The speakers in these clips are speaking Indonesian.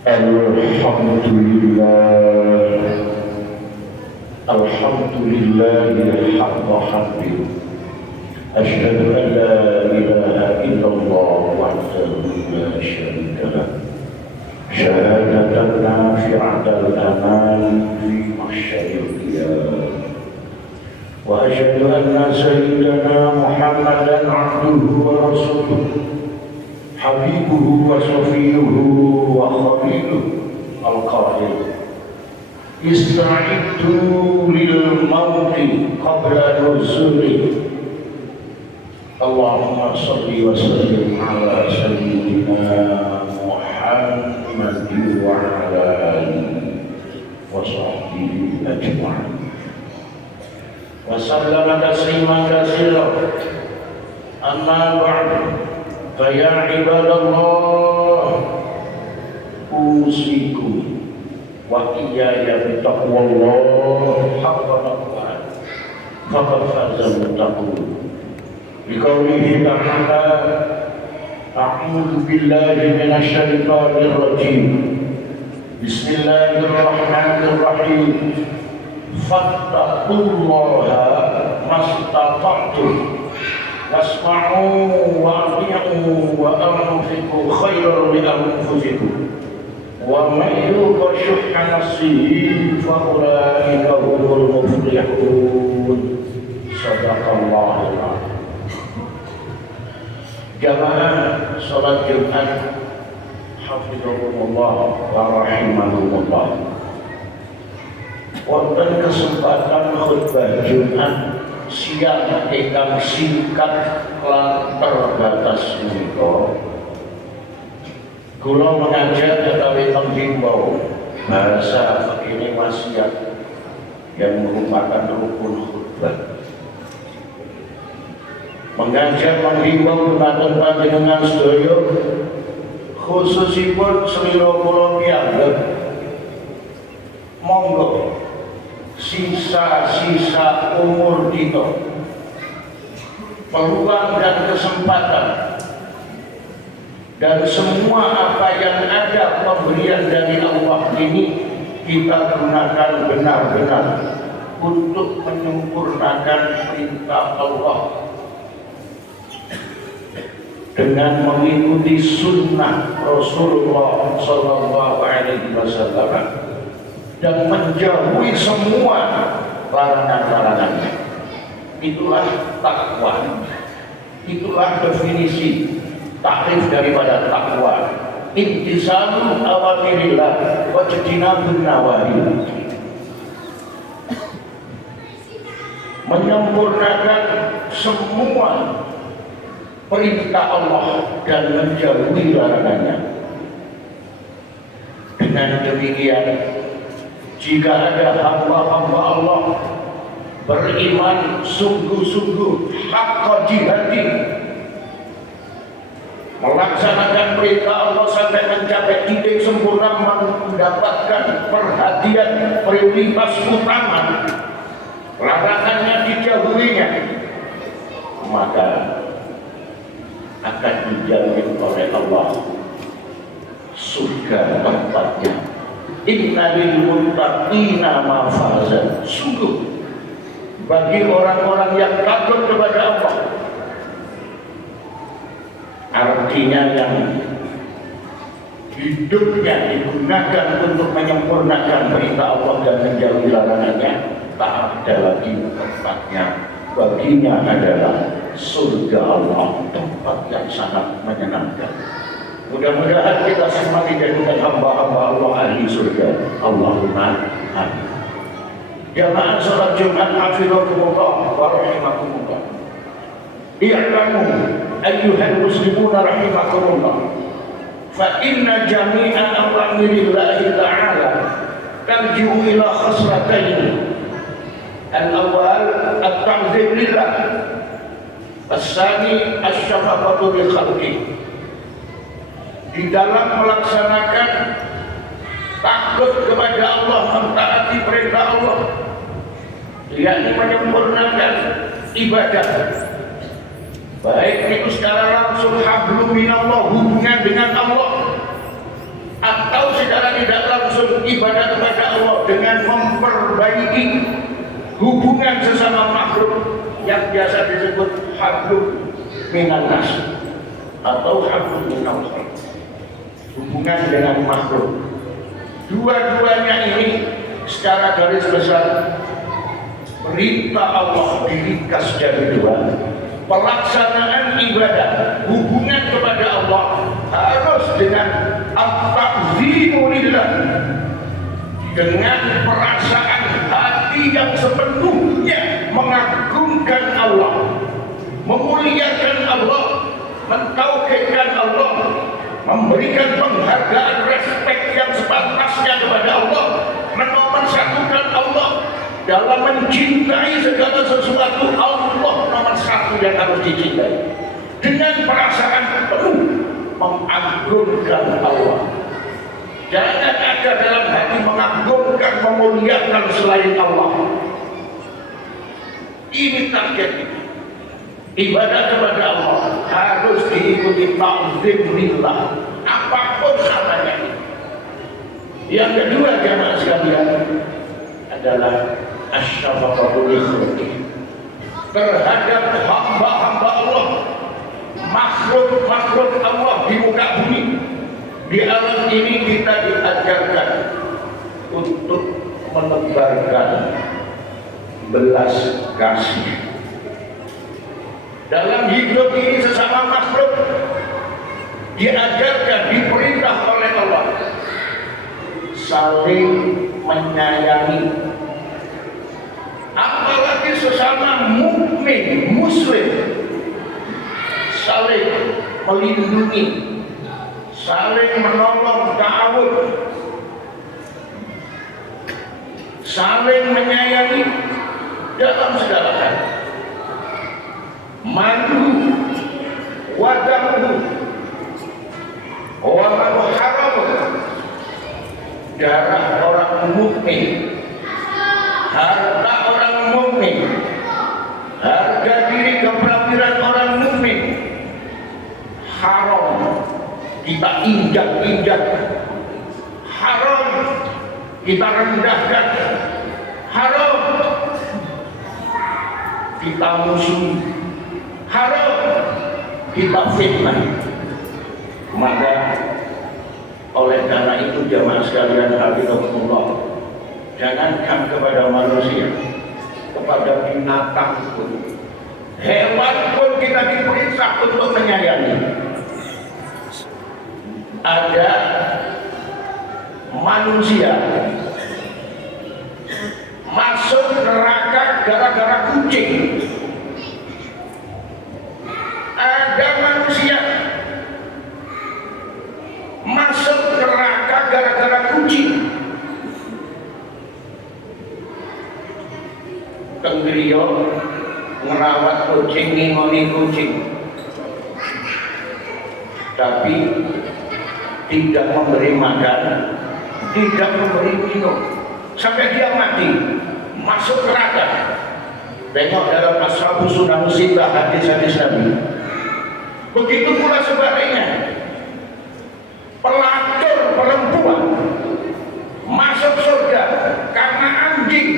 Alhamdulillah haqqa hamdi. Asyhadu an la ilaha illallah wahdahu la syarika lah. Syahadatan nafi'atal aman fi mahsyaril qiyamah. Wa asyhadu anna sayyidana Muhammadan abduhu wa rasuluhu, habibuhu wa safiyuhu wa khaliluhu al-qahir. Ista'iddu lil mauti qabla nuzuli. Allahumma salli wa sallim ala sayyidina Muhammadin wa ala alihi wa sahbihi ajma'in. Wa sallama tasliman katsiran. Amma ba'du. Fa ya ibadallah, usikum wa iyaya bittaqwallah haqqa taqwah. Faqad fazal muttaqun. Biqaulihi ta'ala, a'udzu billahi minasy syaithanir rajim. Bismillahirrahmanirrahim. Fattaqullaha mastata'tum wasma'u wa ati'u wa anfiqu khairan li anfusikum. Wa may yuqa syuhha nafsihi fa ulaika humul muflihun. Shadaqallahul adzim. Jamaah salat Jumat hafizahumullah wa rahimakumullah. Wonten kesempatan khutbah Jumat siang ingkang singkat lan terbatas menika, kula mengajak utawi menghimbau bahasa begini wasiat yang merupakan rukun khutbah. Mengajak menghimbau dumateng panjenengan sedaya, khususipun selira kula piyambak, monggo sisa-sisa umur kita, peluang dan kesempatan dan semua apa yang ada pemberian dari Allah ini kita gunakan benar-benar untuk menyempurnakan perintah Allah dengan mengikuti sunnah Rasulullah Sallallahu Alaihi Wasallam dan menjauhi semua larangan-larangannya. Itulah takwa. Itulah definisi takrif daripada takwa. Imtisalu awamirillah wa ijtinabun nawahi. Menyempurnakan semua perintah Allah dan menjauhi larangannya. Dengan demikian, jika ada hamba-hamba Allah beriman sungguh-sungguh haqqa jihadi, melaksanakan perintah Allah sampai mencapai titik sempurna, mendapatkan perhatian prioritas utama, larangannya dijauhinya, maka akan dijamin oleh Allah surga tempatnya. Inna lil muttaqina mafazan. Sungguh bagi orang-orang yang takut kepada Allah, artinya yang hidupnya digunakan untuk menyempurnakan perintah Allah dan menjauhi larangannya, tak ada lagi tempatnya. Baginya adalah surga Allah, tempat yang sangat menyenangkan. Mudah-mudahan kita semua dijadikan hamba-hamba Allah ahli surga. Allahumma amin. Jamaah salat Jumat hafizakumullah wa rahimakumullah. I'lamu ayyuhal muslimuna rahimakumullah, fa inna jami'a awamirillahi ta'ala tarji'u ila khasratayn. Al-awwal at-ta'zim lillah, as-tsani asy-syafaqatu li khalqi. Di dalam melaksanakan takut kepada Allah, mentaati perintah Allah, yakni menyempurnakan ibadah, baik itu secara langsung hablum minallah, hubungan dengan Allah, atau secara menyusun ibadah kepada Allah dengan memperbaiki hubungan sesama makhluk yang biasa disebut hablum minan nas atau hablum minallah, hubungan dengan makhluk. Dua-duanya ini secara garis besar perintah Allah diringkas jadi dua. Pelaksanaan ibadah, hubungan kepada Allah harus dengan at-ta'zimu lillah, dengan perasaan hati yang sepenuhnya mengagungkan Allah, memuliakan Allah, mentauhidkan Allah, memberikan penghargaan respek yang sepantasnya kepada Allah, menomorsatukan Allah dalam mencintai segala sesuatu. Allah nomor satu yang harus dicintai, dengan perasaan penuh mengagungkan Allah. Jangan ada dalam hati mengagungkan, memuliakan selain Allah. Ini target ibadah kepada Allah, harus diikuti ta'zim lillah, apapun namanya. Yang kedua jamaah sekalian adalah asyafaqatu li khalqih, terhadap hamba-hamba Allah, makhluk-makhluk Allah di muka bumi. Di alam ini kita diajarkan untuk menebarkan belas kasih. Dalam hidup ini sesama makhluk diajarkan, diperintah oleh Allah saling menyayangi, apalagi sesama mukmin muslim, saling melindungi, saling menolong ta'awun, saling menyayangi dalam segala hal. Manu wadamu wa manu haramu, darah orang mukmin, harta orang mukmin, harga diri kepribadian orang mukmin haram kita injak-injak, haram kita rendahkan, haram kita musuh, haram kita fitnah. Maka oleh karena itu jamaah sekalian hafizahumullah, jangankan kepada manusia, kepada binatang pun, hewan pun kita diperintah untuk menyayangi. Ada manusia masuk neraka gara-gara kucing. Ada manusia masuk neraka gara-gara kucing. Tenggriyo merawat kucing, ngingoni kucing, tapi tidak memberi makan, tidak memberi minum sampai dia mati, masuk neraka. Tengok dalam Ashabus Sunan Sittah, hadis-hadis Nabi. Begitu pula sebaliknya, pelacur perempuan masuk surga karena anjing.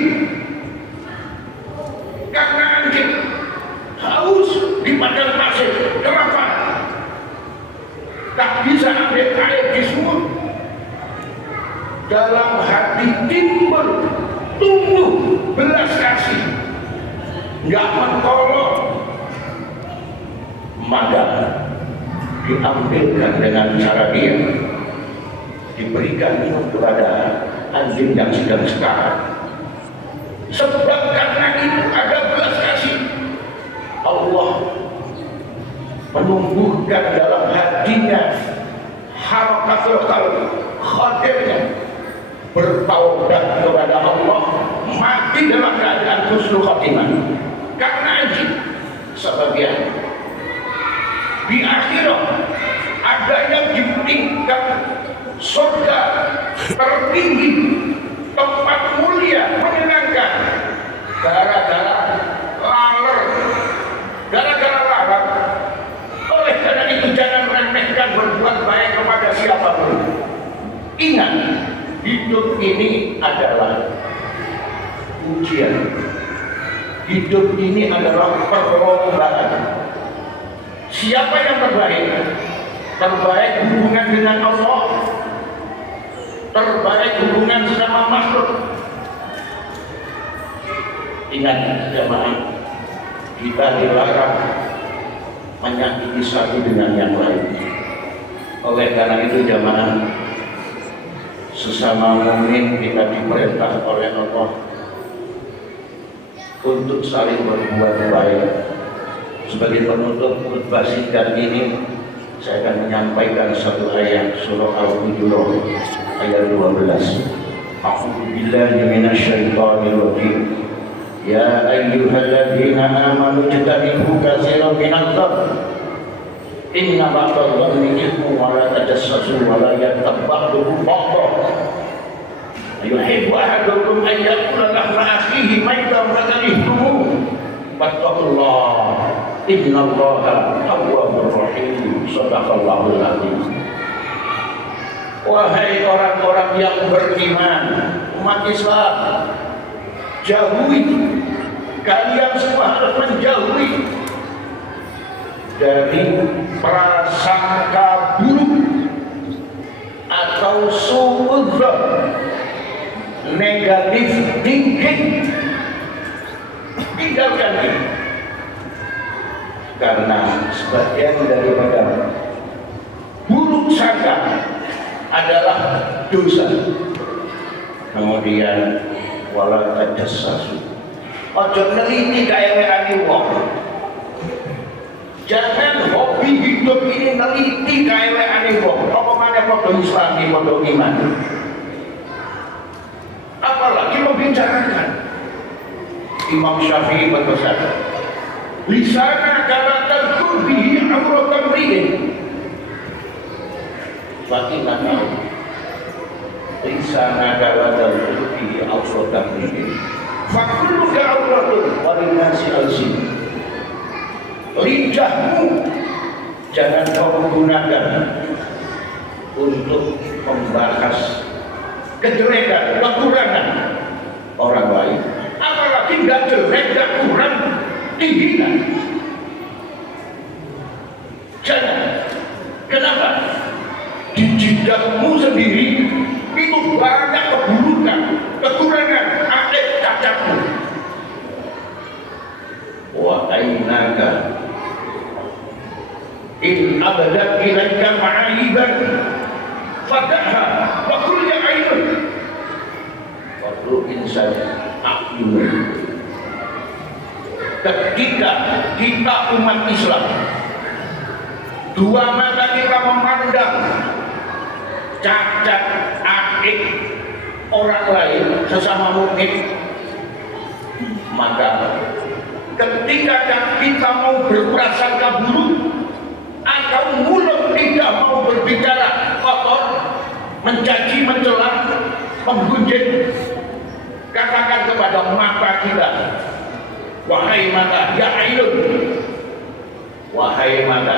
Karena anjing haus di padang pasir, kenapa? Tak bisa ambil air di sumur. Dalam hati timbul, tumbuh belas kasih, nggak mentolong, maka diambilkan dengan cara dia, diberikan minum kepada anjing yang sedang sekarat. Sebab karena itu ada belas kasih, Allah menumbuhkan dalam hatinya harakatul qalbi, khatirnya bertaubat kepada Allah, mati dalam keadaan husnul khatimah. Karena anjing sebagian di akhirat ada yang ditingkat surga tertinggi, tempat mulia menyenangkan, gara-gara laler, gara-gara laler. Oleh karena itu jangan meremehkan berbuat baik kepada siapapun. Ingat, hidup hidup ini adalah ujian. Hidup ini adalah perlombaan. Siapa yang terbaik? Terbaik hubungan dengan Allah, terbaik hubungan sesama makhluk. Ingat jemaah, kita dilarang menyakiti satu dengan yang lain. Oleh karena itu jemaah, sesama mukmin kita diperintah oleh Allah untuk saling berbuat baik. Sebagai penutup khutbah singkat ini, saya akan menyampaikan satu ayat surah Al-Hujurat ayat 12. A'udzu billahi minasyaitonir rajim. Ya ayyuhalladzina amanu ijtanibu katsiran minadh-dhann. Inna ba'dadh-dhanni ithmun wa la tajassasu wa la yaghtab ba'dukum ba'dhan. Yuhibbu ahadukum an ya'kula lahma akhihi maytan fakarihtumuh. Wattaqullah. Innallaha tawwabur rahim. Shadaqallahul azim. Wahai orang-orang yang beriman, umat Islam, jauhi, kalian semua harus menjauhi dari prasangka buruk atau suudzon, negatif thinking. Tinggalkan ini, karena sebagian daripada buruk sangka adalah dosa. Kemudian wala tajassasu, ojo neliti kaeweane wong. Jangan hobi hidup ini neliti kaeweane wong. Apa maneh padha Islami, padha iman. Apalagi membicarakan. Imam Syafi'i berpesan, lisana kala tadkur bihi auratan ri'in. Fatinana lisana kala tadkur bihi auratan ri'in. Fakulu ka'auratun walinasi al-sin. Lidahmu jangan kau gunakan untuk membahas kejelekan, kekurangan orang lain. Apalagi nggak jelek, nggak kurang, dihina. Jangan. Kenapa? Di jidatmu sendiri itu banyak keburukan, kekurangan, aib cacatmu. Wa ainaka in abadat ilaika ma'aiban fadaha wa kulli ainun wa kullu insani a'yun. Ketika kita umat Islam, dua mata kita memandang cacat aib orang lain sesama mukmin, maka ketika kita mau berprasangka buruk atau mulut tidak mau berbicara kotor, mencaci, mencela, menggunjing, katakan kepada mata kita, wahai mata, ya ainun, wahai mata,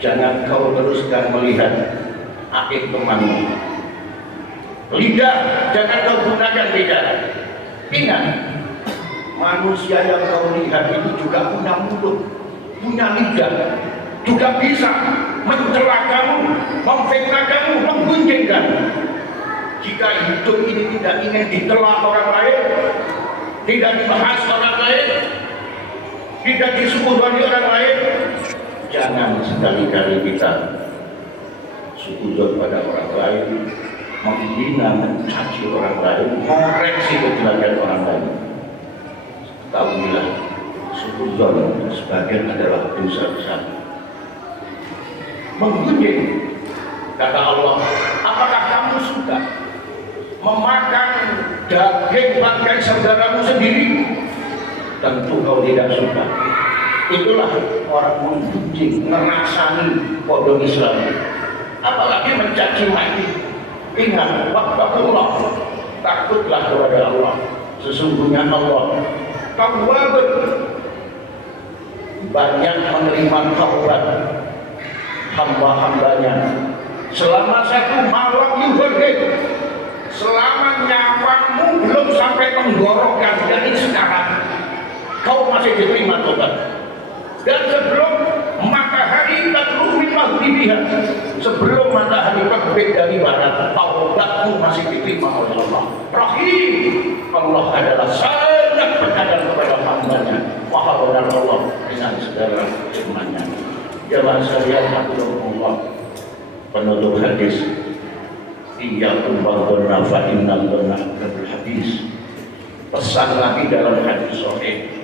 jangan kau teruskan melihat aib temanmu. Lidah, jangan kau gunakan lidah. Ingat, manusia yang kau lihat itu juga punya mulut, punya lidah, juga bisa mencela kamu, memfitnah kamu, menggunjing kamu. Jika hidup ini tidak ingin ditelah orang lain, tidak dibahas orang lain, tidak disuguhani orang lain, jangan sekali-kali kita sukuzon pada orang lain, menghina, mencaci orang lain, mengoreksi kejelekan orang lain. Tahuilah, sukuzon sebagian adalah dosa besar. Menggunjing, kata Allah, apakah kamu suka memakan daging bangkai saudaramu sendiri? Tentu kau tidak suka. Itulah orang menggunjing, ngerasani kodok Islam. Apalagi mencaci maki. Ingat, wattaqullah, takutlah kepada Allah. Sesungguhnya Allah Tawwabun, banyak menerima taubat hamba-hambanya selama satu malam yuhurhid, selama nyawamu belum sampai tenggorokan dari sekarang, kau masih diterima tobat. Dan sebelum matahari tatlu min maghribiha, sebelum matahari terbit dari barat, taubatmu masih diterima oleh Allah. Rahim, Allah adalah sangat penyayang kepada hambanya. Maha benar Allah dengan segala firman-Nya. Jamaah sekalian, Allah penutup hadis, iyyakum wadh-dhanna fa innal dhanna akdzabul hadis. Pesan Nabi dalam hadis sahih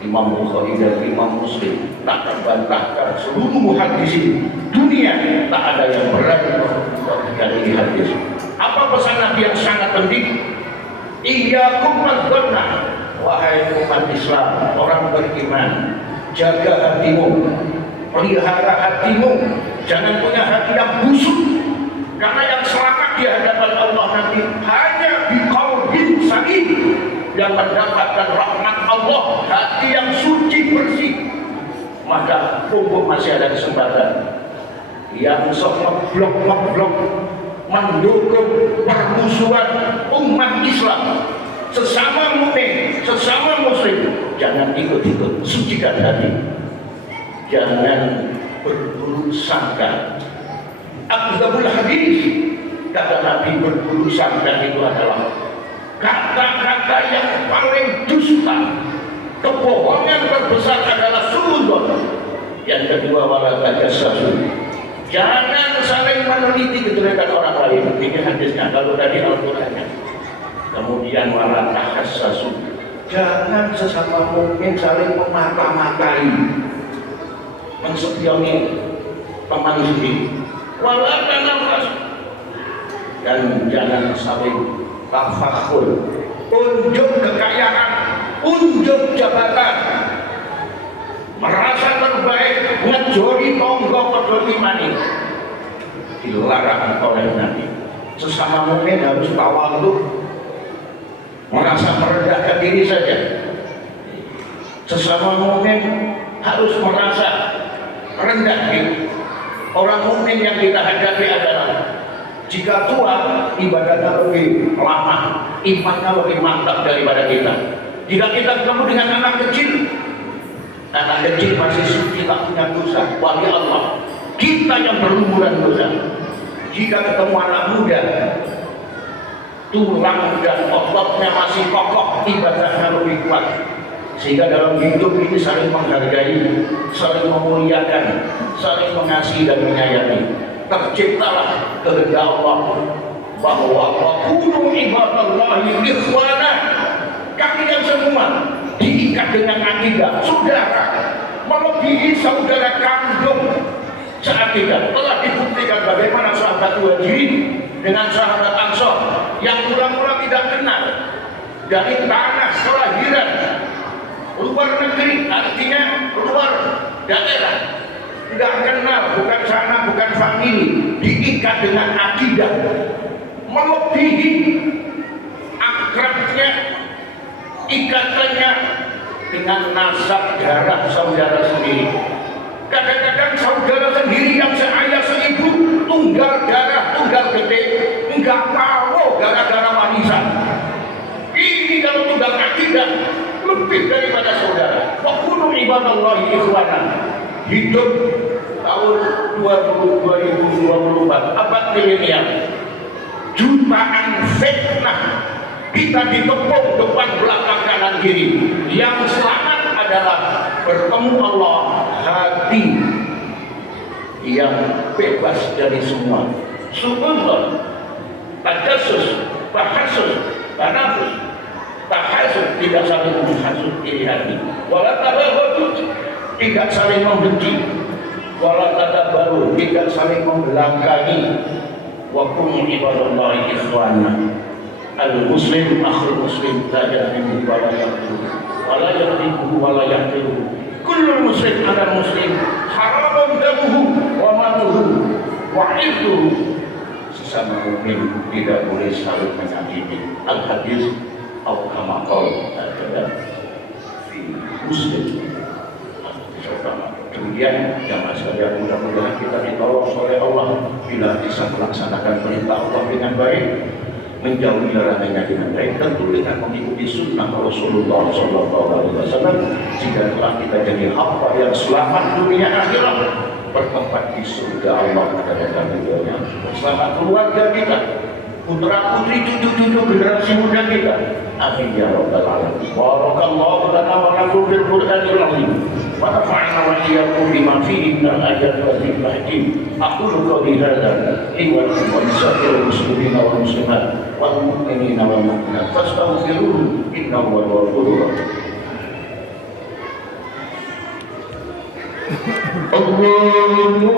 Imam Bukhari dan Imam Muslim, tak terbantahkan seluruh hadis dunia, tak ada yang berani dari hadis. Apa pesan Nabi yang sangat penting? Iyyakum wadh-dhanna, wahai umat Islam, orang beriman, jaga hatimu, pelihara hatimu, jangan punya hati yang busuk, karena yang selamat di hadapan Allah nanti hanya biqaulin salim, yang mendapatkan rahmat Allah, hati yang suci bersih. Maka mumpung masih ada kesempatan, yang sok ngeblok mendukung permusuhan umat Islam, sesama mukmin, sesama muslim, jangan ikut-ikut, sucikan hati, jangan berburuk sangka. Akdzabul hadis, kata Nabi, berburuk sangka itu adalah kata-kata yang paling dusta. Kebohongan terbesar adalah suudzon. Yang kedua, wala tajassasu, jangan saling meneliti kejelekan orang lain. Ini hadisnya, kalau tadi Al-Qur'annya. Kemudian wala tahassasu, jangan sesama mukmin saling memata-matai, menspioni teman sendiri. Wala tanafas, dan jangan saling tafakhur, unjuk kekayaan, unjuk jabatan, merasa terbaik, ngejori tonggo kedoliman, dilarang oleh Nabi. Sesama mukmin harus tawadhu, merasa merendahkan diri saja. Sesama mukmin harus merasa rendah diri. Orang mukmin yang kita hadapi adalah jika tua, ibadahnya lebih lama, imannya lebih mantap daripada kita. Jika kita ketemu dengan anak kecil masih suci, tak punya dosa, wali Allah, kita yang berlumuran dosa. Jika ketemu anak muda, tulang dan ototnya masih kokoh, ibadahnya lebih kuat. Sehingga dalam hidup ini saling menghargai, saling memuliakan, saling mengasihi dan menyayangi. Terciptalah kehendak Allah bahwa waqulu ibadallahi ikhwana, kalian semua diikat dengan akidah saudara, melebihi saudara kandung seakidah. Telah dibuktikan bagaimana sahabat Muhajirin dengan sahabat Ansor yang mula-mula tidak kenal, dari tanah kelahiran, luar negeri, artinya luar daerah, tidak kenal, bukan sana, bukan famili, diikat dengan akidah, melebihi akrabnya, ikatannya dengan nasab darah saudara sendiri. Kadang-kadang saudara sendiri yang seayah seibu, tunggal darah, tunggal gede, enggak mau gara-gara warisan. Ini kalau tunggal akidah lebih daripada saudara. Waqulu ibadallahi ikhwana. Hidup tahun 2024, abad milenial, jutaan fitnah kita ditepung depan belakang kanan kiri. Yang selamat adalah bertemu Allah, hati yang bebas dari semua suudzon, tajassus, tahassus, tanafus, tahasud, tidak saling menghasut iri hati, wala tabaghut, tidak saling membenci, wala tadabaru, tidak saling membelakangi. Wa kunu ibadallahi ikhwana, al muslim akhul muslim, la yahdimu wa la yahdimu wa la yahdimu wa la yahdimu. Kullul muslim ala muslim haramun damuhu wa maluhu wa irduhu. Sesama mukmin tidak boleh saling menyakiti. Al hadis atau kama qaul fi Muslim. Demikian jamaah sekalian, mudah-mudahan kita ditolong oleh Allah bila bisa melaksanakan perintah Allah dengan baik, menjauhi larangannya dengan baik, tentu dengan mengikuti sunnah Rasulullah SAW. Jika telah kita jadi hamba yang selamat dunia akhirat, bertempat di surga Allah pada dunia. Selamat keluarga kita, putra putri cucu-cucu generasi muda kita. Amin ya rabbal alamin. Barakallahu lana wa lakum bil Qur'anil azim. Wa nafa'ana wa iyyakum bima fihi minal ayati wa dzikril hakim. Aqulu qawli hadza wa lisa'iril muslimina wal muslimat wal mu'minina wal mu'minat fastaghfiruhu innahu huwal ghafurur rahim. Allah